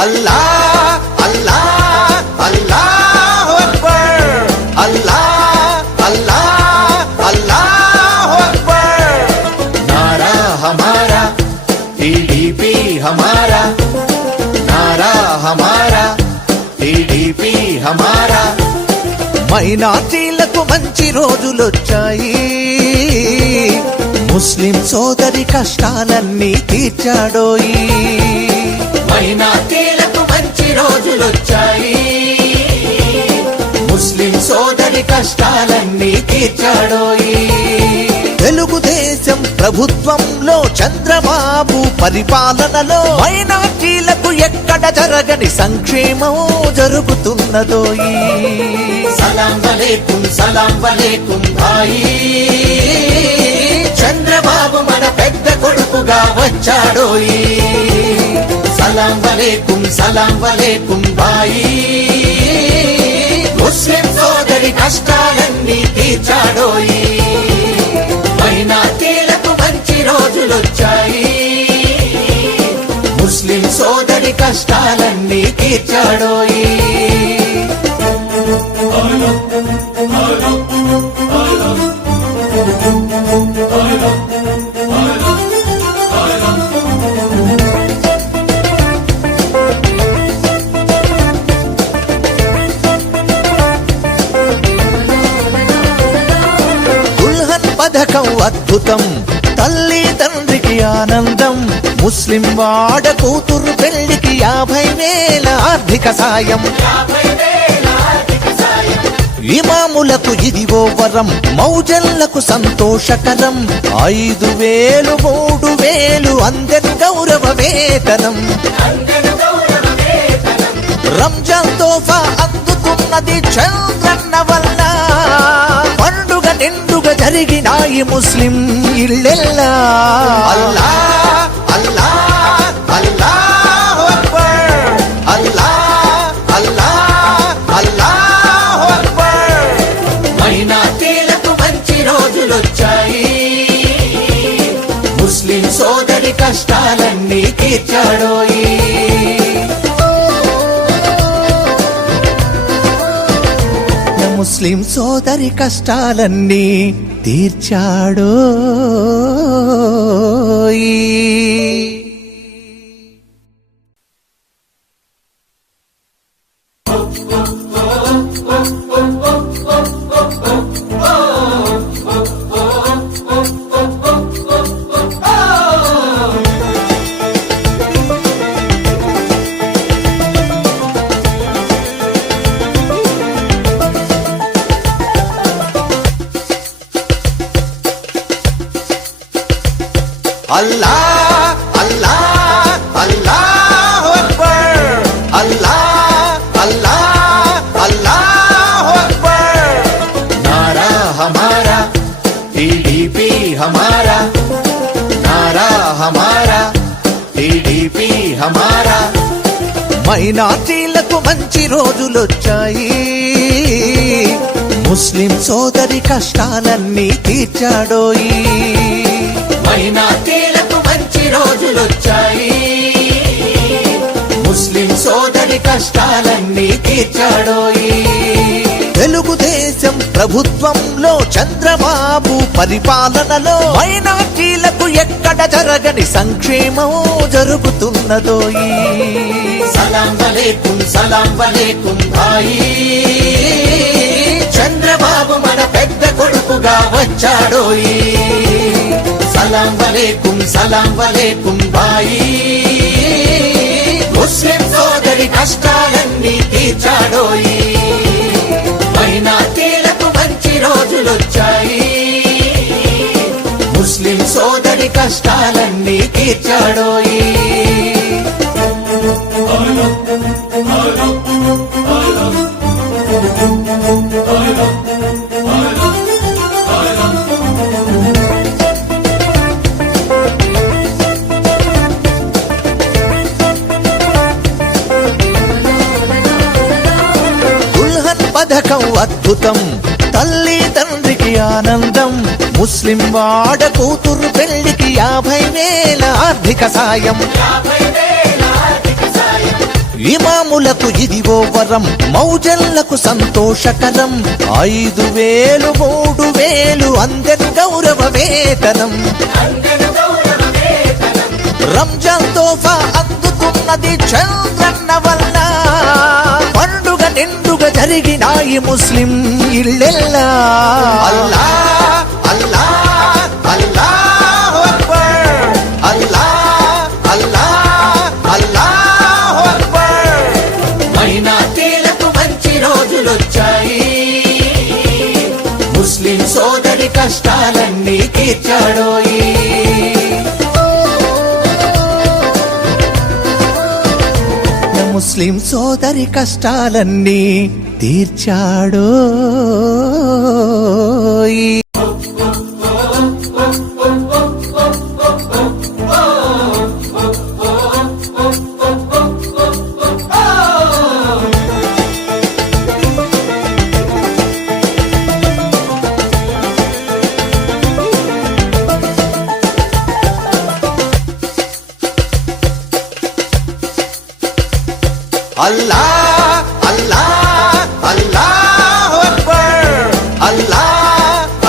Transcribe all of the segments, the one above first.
अल्लाह अल्लाह अल्लाह अकबर, अल्लाह अल्लाह अल्लाह अकबर। नारा हमारा टीडीपी हमारा, नारा हमारा टीडीपी हमारा। మైనార్టీలకు మంచి రోజులొచ్చాయి, ముస్లిం సోదరి కష్టాలన్నీ తీర్చాడోయి। మైనార్టీలకు మంచి రోజులొచ్చాయి, ముస్లిం సోదరి కష్టాలన్నీ తీర్చాడోయి। తెలుగుదేశం ప్రభుత్వంలో చంద్రబాబు పరిపాలనలో మైనార్టీలకు ఎక్కడ జరగని సంక్షేమం జరుగుతున్నదోయి। సలాం వలేకుం భాయి, చంద్రబాబు మన పెద్ద కొడుకుగా వచ్చాడోయి। సలాం వలేకుం భాయి, ముస్లిం సోదరి కష్టాలన్నీ తీర్చాడోయి। మైనార్టీలకు మంచి రోజులొచ్చాయి, ముస్లిం సోదరి కష్టాలన్నీ తీర్చాడోయి। పథకం అద్భుతం, తల్లి తండ్రికి ఆనందం, ముస్లిం వాడ కూతురు పెళ్లికి 50,000 ఆర్థిక సాయం। ఇమాములకు ఇదివో వరం, మౌజన్లకు సంతోషకరం, 5,000 3,000 అందెను గౌరవ వేతనం। రంజాన్ తోఫా అందుతున్నది చంద్రన్న వల్ల, పండుగ నిండుగా జరిగినాయి ముస్లిం ఇళ్ళెల్లా। అల్లాహ్ అల్లాహ్ అల్లాహు అక్బర్, అల్లాహ్ అల్లాహ్ అల్లాహు అక్బర్। మైనార్టీలకు మంచి రోజులొచ్చాయి, ముస్లిం సోదరి కష్టాలన్నీ తీర్చాడోయి। ముస్లిం సోదరి కష్టాలన్నీ తీర్చాడోయి। अल्लाह अल्लाह अल्लाह अकबर, अल्लाह अल्लाह अल्लाह अकबर। नारा हमारा टीडीपी हमारा, नारा हमारा टीडीपी हमारा। మైనార్టీలకు మంచి రోజులొచ్చాయి, ముస్లిం సోదరి కష్టాలన్నీ తీర్చాడోయి। మైనార్టీలకు మంచి రోజులొచ్చాయి, ముస్లిం సోదరి కష్టాలన్నీ తీర్చాడోయి। తెలుగుదేశం ప్రభుత్వంలో చంద్రబాబు పరిపాలనలో మైనార్టీలకు ఎక్కడ జరగని సంక్షేమం జరుగుతున్నదోయి। సలాం వలేకుం భాయి, చంద్రబాబు మన పెద్ద కొడుకుగా వచ్చాడోయి। సలాం వలేకుం భాయి, ముస్లిం సోదరి కష్టాలన్నీ తీర్చాడోయి। మైనార్టీలకు మంచి రోజులొచ్చాయి, ముస్లిం సోదరి కష్టాలన్నీ తీర్చాడోయి। పథకం అద్భుతం, తల్లి తండ్రికి ఆనందం, ముస్లిం వాడ కూతురు పెళ్లికి 50,000 ఆర్థిక సాయం. ఇమాములకు ఇదిగో వరం, మౌజన్లకు సంతోషకరం, 5,000 3,000 అందెను గౌరవ వేతనం. రంజాన్ తోఫా అందుకున్నది చంద్రన్న వల్ల, పండుగ నిండుగా జరిగినాయి ముస్లిం ఇళ్ళెల్లా. అల్లా అల్లా అల్లాహు అక్బర్, అల్లా అల్లా అల్లాహు అక్బర్. మైనారిటీలకు మంచి రోజులొచ్చాయి, ముస్లిం సోదరి కష్టాలన్నీ తీర్చాడోయి. ముస్లిం సోదరి కష్టాలన్నీ తీర్చాడోయి. అల్లా అల్లా అల్లాహు అక్బర్, అల్లా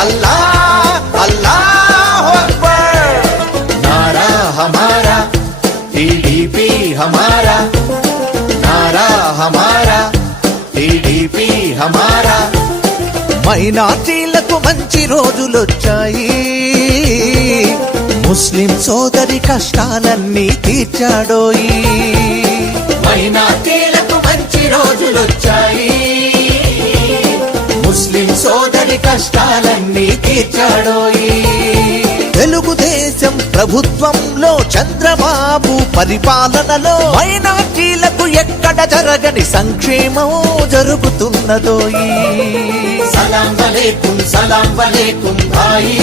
అల్లా అల్లాహు అక్బర్. నారా హమారా టీడీపీ హమారా, నారా హమారా టీడీపీ హమారా. మైనారిటీలకు మంచి రోజులొచ్చాయి, ముస్లిం సోదరి కష్టాలన్నీ తీర్చాడోయి. మైనారిటీలకు మంచి రోజులొచ్చాయి, ముస్లిం సోదరి కష్టాలన్నీ తీర్చాడోయి. తెలుగుదేశం ప్రభుత్వంలో చంద్రబాబు పరిపాలనలో మైనారిటీలకు ఎక్కడ జరగని సంక్షేమం జరుగుతున్నదోయి. సలాం వలేకుం భాయి,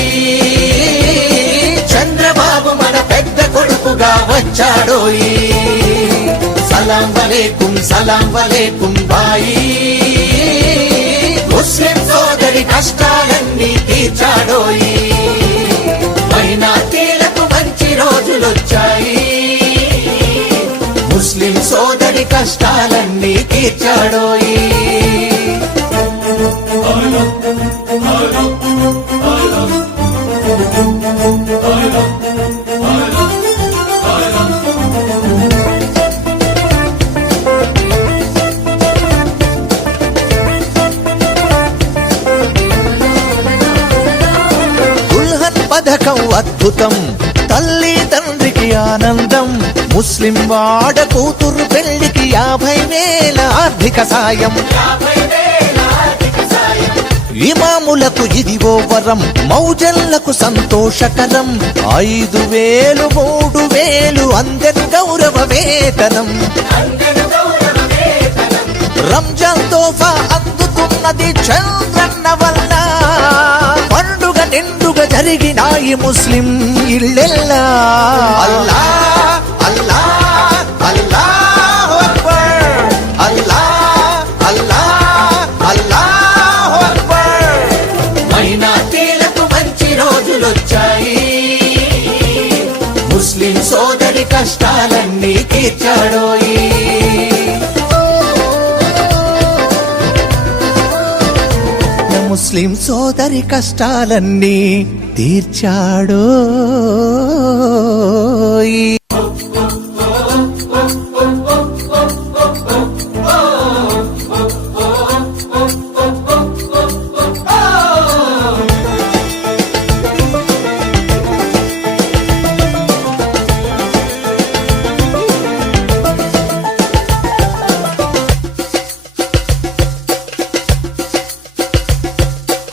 చంద్రబాబు మన పెద్ద కొడుకుగా వచ్చాడోయి. సలాం వలేకుం భాయి, ముస్లిం సోదరి కష్టాలన్నీ తీర్చాడోయి. మైనారిటీలకు మంచి రోజులొచ్చాయి, ముస్లిం సోదరి కష్టాలన్నీ తీర్చాడోయి. పథకం అద్భుతం, తల్లి తండ్రికి ఆనందం, ముస్లిం వాడ కూతురు పెళ్లికి 50,000 ఆర్థిక సాయం. ఇమాములకు ఇదిగో వరం, మౌజన్లకు సంతోషకరం, 5,000 3,000 అందెను గౌరవ వేతనం. రంజాన్ తోఫా అందుకున్నది చంద్రన్న వల్ల, పండుగ నిండుగా జరిగినాయి ముస్లిం ఇళ్ళెల్లా. అల్లా అల్లా అల్లాహు అక్బర్, అల్లా అల్లా అల్లాహు అక్బర్. మైనారిటీలకు మంచి రోజులొచ్చాయి, ముస్లిం సోదరి కష్టాలన్నీ తీర్చాడోయి. ముస్లిం సోదరి కష్టాలన్నీ తీర్చాడోయి.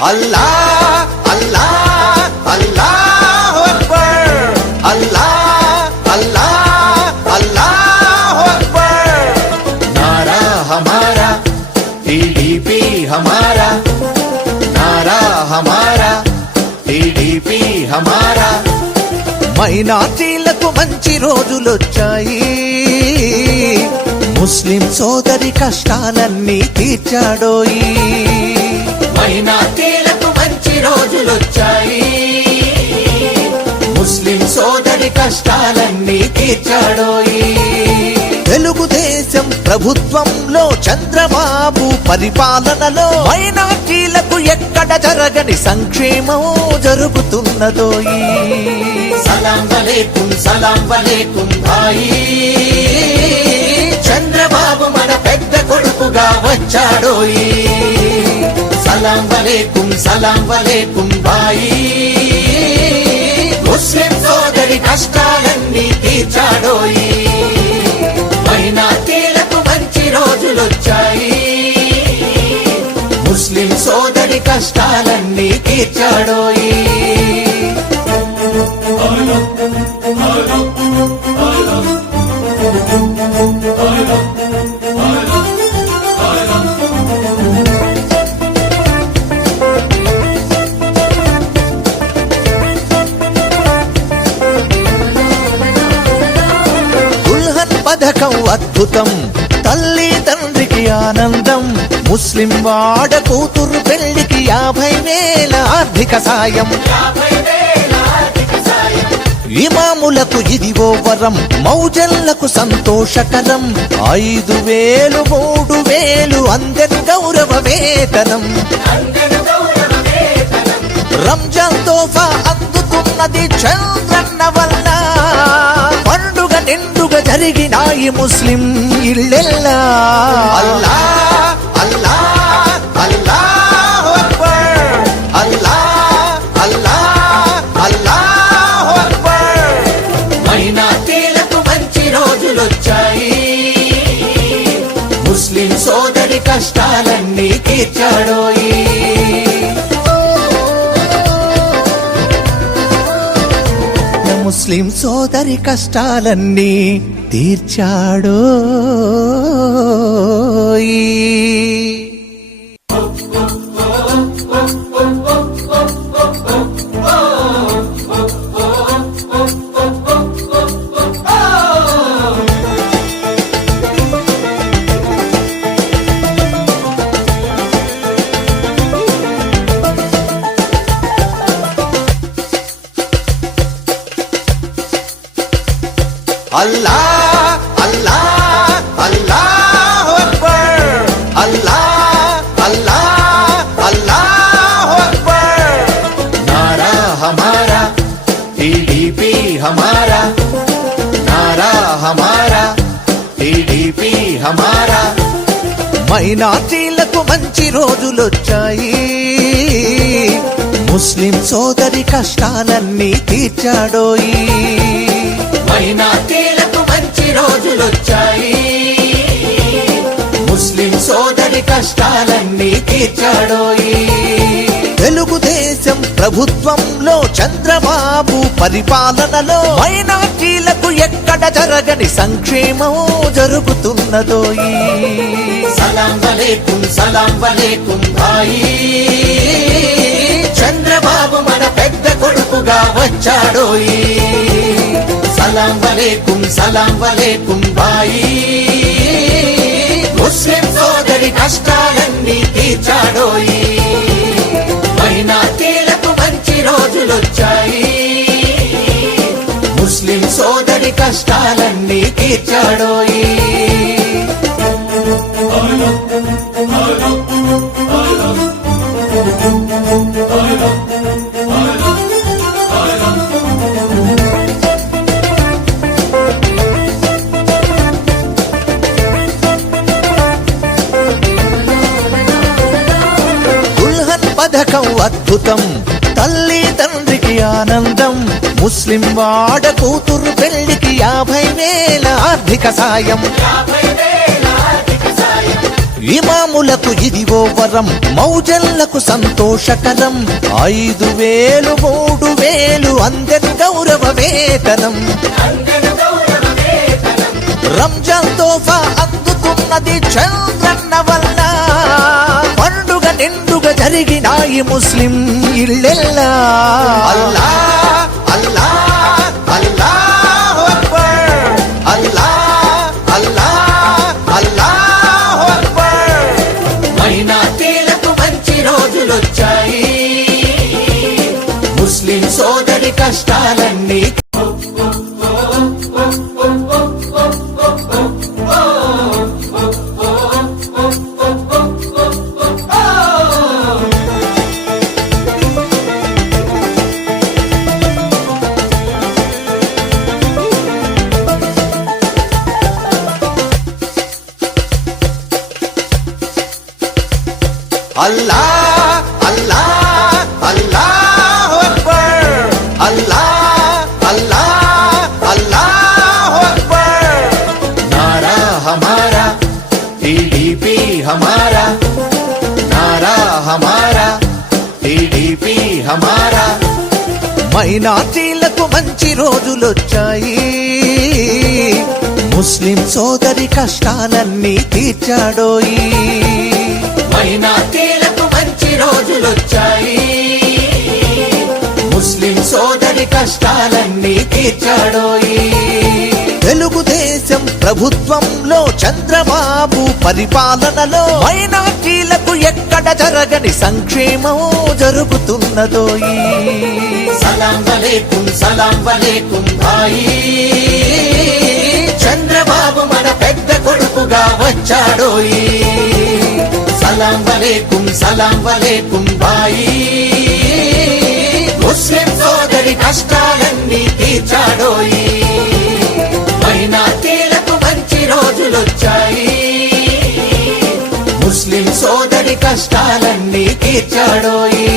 అల్లా అల్లా అల్లాహు అక్బర్, అల్లా అల్లా అల్లాహు అక్బర్. నారా హమారా టీడీపీ హమారా, నారా హమారా టీడీపీ హమారా. మైనారిటీలకు మంచి రోజులొచ్చాయి, ముస్లిం సోదరి కష్టాలన్నీ తీర్చాడోయి. మైనార్టీలకు మంచి రోజులొచ్చాయి, ముస్లిం సోదరి కష్టాలన్నీ తీర్చాడోయి. తెలుగుదేశం ప్రభుత్వంలో చంద్రబాబు పరిపాలనలో మైనార్టీలకు ఎక్కడ జరగని సంక్షేమం జరుగుతున్నదోయి. సలాం వలేకుం భాయి, చంద్రబాబు మన పెద్ద కొడుకుగా వచ్చాడోయి. సలాం వలేకుం భాయి, ముస్లిం సోదరి కష్టాలన్నీ తీర్చాడోయి. మైనార్టీలకు మంచి రోజులొచ్చాయి, ముస్లిం సోదరి కష్టాలన్నీ తీర్చాడోయి. పథకం అద్భుతం, తల్లి తండ్రికి ఆనందం. ముస్లిం వాడ కూతురు పెళ్లికి 50,000 ఆర్థిక సాయం. ఇమాములకు ఇదివో వరం, మౌజన్లకు సంతోషకరం. 5,000 3,000 అందెను గౌరవ వేతనం. రంజాన్ తోఫా అందుతున్నది చంద్రన్న వల్ల. పండుగ నిండుగా జరిగినాయి ముస్లిం ఇళ్ళెల్లా. అల్లా అల్లా అల్లాహు అక్బర్, అల్లా అల్లా అల్లాహు అక్బర్. మైనార్టీలకు మంచి రోజులొచ్చాయి, ముస్లిం సోదరి కష్టాలన్నీ తీర్చాడోయి. ముస్లిం సోదరి కష్టాలన్నీ తీర్చాడోయి. అల్లా అల్లా అల్లాహు అక్బర్, అల్లా అల్లా అల్లాహు అక్బర్. నారా హమారా టీడీపీ హమారా, నారా హమారా టీడీపీ హమారా. మైనార్టీలకు మంచి రోజులొచ్చాయి, ముస్లిం సోదరి కష్టాలన్నీ తీర్చాడోయి. మైనార్టీలకు మంచి రోజులొచ్చాయి, ముస్లిం సోదరి కష్టాలన్నీ తీర్చాడోయి. తెలుగుదేశం ప్రభుత్వంలో చంద్రబాబు పరిపాలనలో మైనార్టీలకు ఎక్కడ జరగని సంక్షేమం జరుగుతున్నదోయి. సలాం వలేకుం భాయి, చంద్రబాబు మన పెద్ద కొడుకుగా వచ్చాడోయి. సలాం వలేకుం భాయి, ముస్లిం సోదరి కష్టాలన్నీ తీర్చాడోయి. మైనార్టీలకు మంచి రోజులొచ్చాయి, ముస్లిం సోదరి కష్టాలన్నీ తీర్చాడోయి. పథకం అద్భుతం, తల్లి తండ్రికి ఆనందం. ముస్లిం వాడ కూతురు పెళ్లికి 50,000 ఆర్థిక సాయం. ఇమాములకు ఇదివో వరం, మౌజన్లకు సంతోషకరం. 5,000 3,000 అందెను గౌరవ వేతనం. రంజాన్ తోఫా అందుతున్నది చంద్రన్న వల్ల. పండుగ నిండుగా జరిగినాయి ముస్లిం ఇళ్ళెల్లా. అల్లా అల్లా అల్లాహు అక్బర్, అల్లా అల్లా అల్లా అల్లా అల్లాహు అక్బర్ అల్లా అల్లా అల్లాహు అక్బర్ నారా హమారా టీడీపీ హమారా నారా హమారా టీడీపీ హమారా మైనార్టీలకు మంచి రోజులొచ్చాయి ముస్లిం సోదరి కష్టాలన్నీ తీర్చాడోయి మైనార్టీలకు మంచి రోజులొచ్చాయి ముస్లిం సోదరి కష్టాలన్నీ తీర్చాడోయి తెలుగుదేశం ప్రభుత్వంలో చంద్రబాబు పరిపాలనలో మైనార్టీలకు ఎక్కడ జరగని సంక్షేమం జరుగుతున్నదోయి సలాం వలేకుం భాయి చంద్రబాబు మన పెద్ద కొడుకుగా వచ్చాడోయి సలాం వలేకుం భాయి ముస్లిం సోదరి కష్టాలన్నీ తీర్చాడోయి మైనార్టీలకు మంచి రోజులొచ్చాయి ముస్లిం సోదరి కష్టాలన్నీ తీర్చాడోయి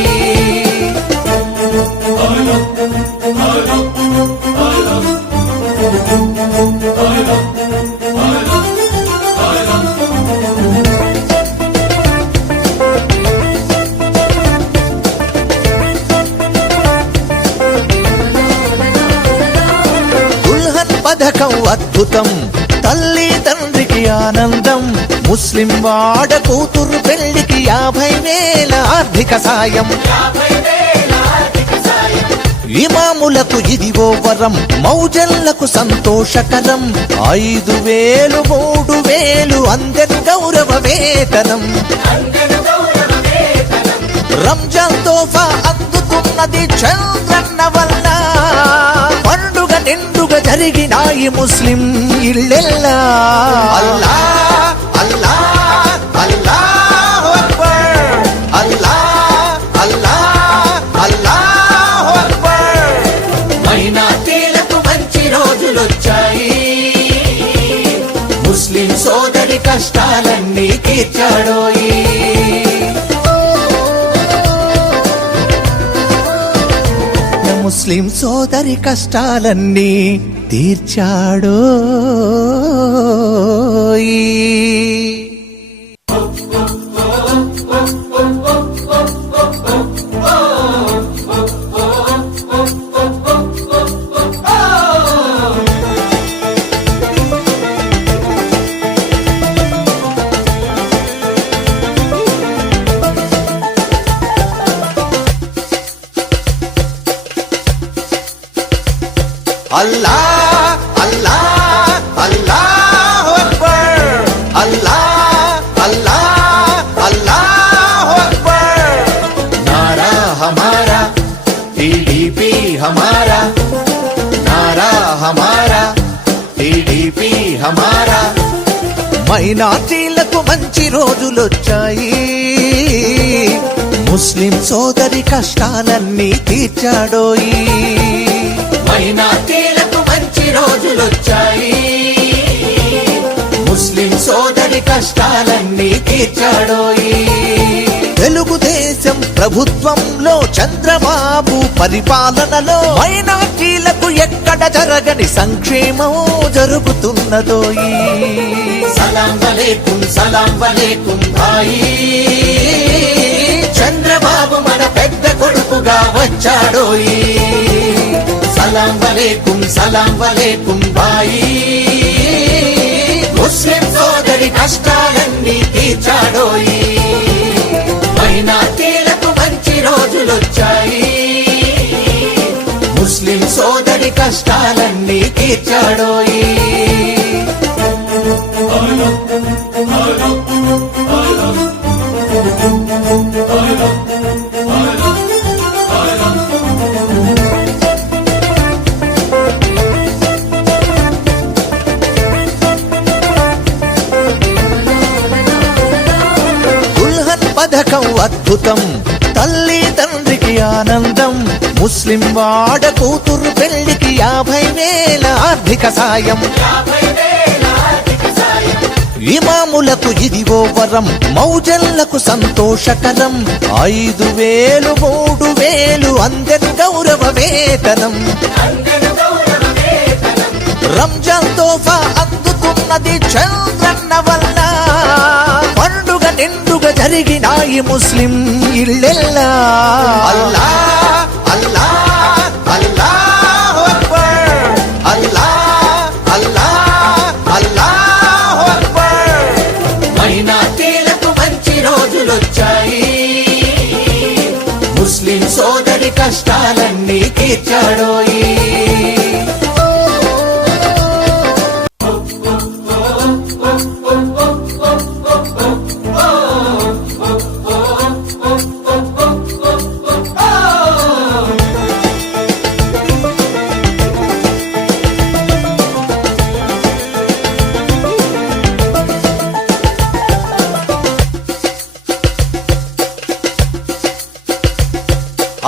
పథకం అద్భుతం తల్లి తండ్రికి ఆనందం ముస్లిం వాడ కూతురు పెళ్లికి 50,000 ఆర్థిక సాయం ఇమాములకు ఇదిగో వరం మౌజన్లకు సంతోషకరం 5,000 3,000 అందరి గౌరవ వేతనం రంజాన్ తోఫా అందుకున్నది చంద్రన్న వల్ల పండుగ నిండుగా జరిగినాయి ముస్లిం ఇళ్ళెల్లా అల్లా అల్లా అల్లాహు అక్బర్ అల్లా అల్లా అల్లాహు అక్బర్ మైనార్టీలకు మంచి రోజులొచ్చాయి ముస్లిం సోదరి కష్టాలన్నీ తీర్చాడోయి ముస్లిం సోదరి కష్టాలన్నీ తీర్చాడోయి అల్లా అల్లా అల్లాహు అక్బర్ అల్లా అల్లా అల్లాహు అక్బర్ నారా హమారా టీడీపీ హమారా నారా హమారా టీడీపీ హమారా మైనార్టీలకు మంచి రోజులొచ్చాయి ముస్లిం సోదరి కష్టాలన్నీ తీర్చాడోయి మైనార్టీలకు మంచి రోజులొచ్చాయి ముస్లిం సోదరి కష్టాలన్నీ తీర్చాడోయి తెలుగుదేశం ప్రభుత్వంలో చంద్రబాబు పరిపాలనలో మైనార్టీలకు ఎక్కడ జరగని సంక్షేమం జరుగుతున్నదోయి సలాం వలేకుం భాయి చంద్రబాబు మన పెద్ద కొడుకుగా వచ్చాడోయి సలాం వలేకుం భాయి ముస్లిం సోదరి కష్టాలన్నీ తీర్చాడోయి మైనార్టీలకు మంచి రోజులొచ్చాయి ముస్లిం సోదరి కష్టాలన్నీ తీర్చాడోయి పథకం అద్భుతం తల్లి తండ్రికి ఆనందం ముస్లిం వాడ కూతురు పెళ్లికి 50,000 ఆర్థిక సాయం ఇమాములకు ఇదివో వరం, మౌజన్లకు సంతోషకరం. 5,000 3,000 అందెను గౌరవ వేతనం. రంజాన్ తోఫా అందుతున్నది చంద్రన్న వల్ల. పండుగ నిండుగా జరిగినాయి ముస్లిం ఇళ్ళెల్లా. అల్లా అల్లా అల్లాహు అక్బర్, అల్లా అల్లా అల్లాహు అక్బర్. మైనారిటీలకు మంచి రోజులొచ్చాయి, ముస్లిం సోదరి కష్టాలన్నీ తీర్చాడోయి.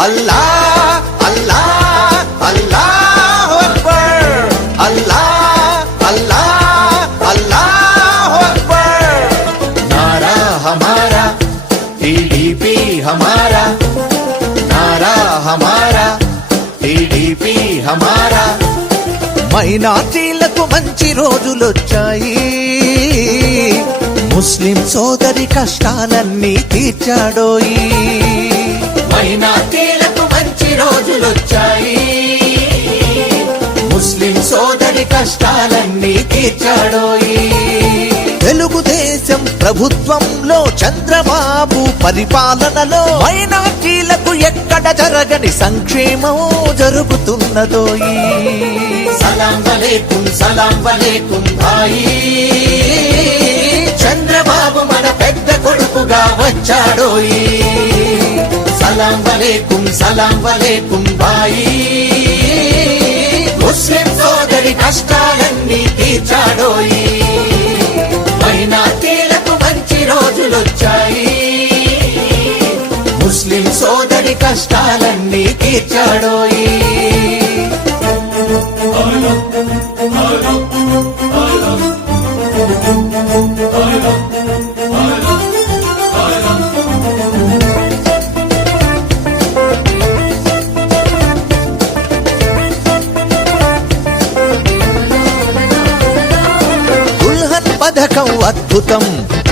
అల్లా అల్లా అల్లాహు అక్బర్, అల్లా అల్లా అల్లాహు అక్బర్. నారా హమారా టీడీపీ హమారా, నారా హమారా టీడీపీ హమారా. మైనారిటీలకు మంచి రోజులొచ్చాయి, ముస్లిం సోదరి కష్టాలన్నీ తీర్చాడోయి. మైనారిటీలకు మంచి రోజులొచ్చాయి, ముస్లిం సోదరి కష్టాలన్నీ తీర్చాడోయి. తెలుగుదేశం ప్రభుత్వంలో చంద్రబాబు పరిపాలనలో మైనారిటీలకు ఎక్కడ జరగని సంక్షేమం జరుగుతున్నదోయి. సలాం వలేకుం భాయి, చంద్రబాబు మన పెద్ద కొడుకుగా వచ్చాడోయి. సలాం వలేకుం భాయి, ముస్లిం సోదరి కష్టాలన్నీ తీర్చాడోయి. మైనారిటీలకు మంచి రోజులొచ్చాయి, ముస్లిం సోదరి కష్టాలన్నీ తీర్చాడోయి. పథకం అద్భుతం,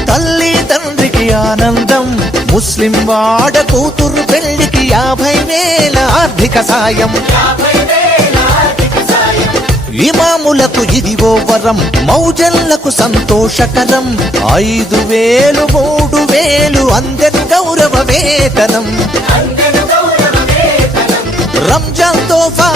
తల్లి తండ్రికి ఆనందం. ముస్లిం వాడ కూతురు పెళ్లికి 50,000 ఆర్థిక సాయం. ఇమాములకు ఇదివో వరం, మౌజన్లకు సంతోషకరం. 5,000 3,000 అందెను గౌరవ వేతనం. రంజాన్ తోఫా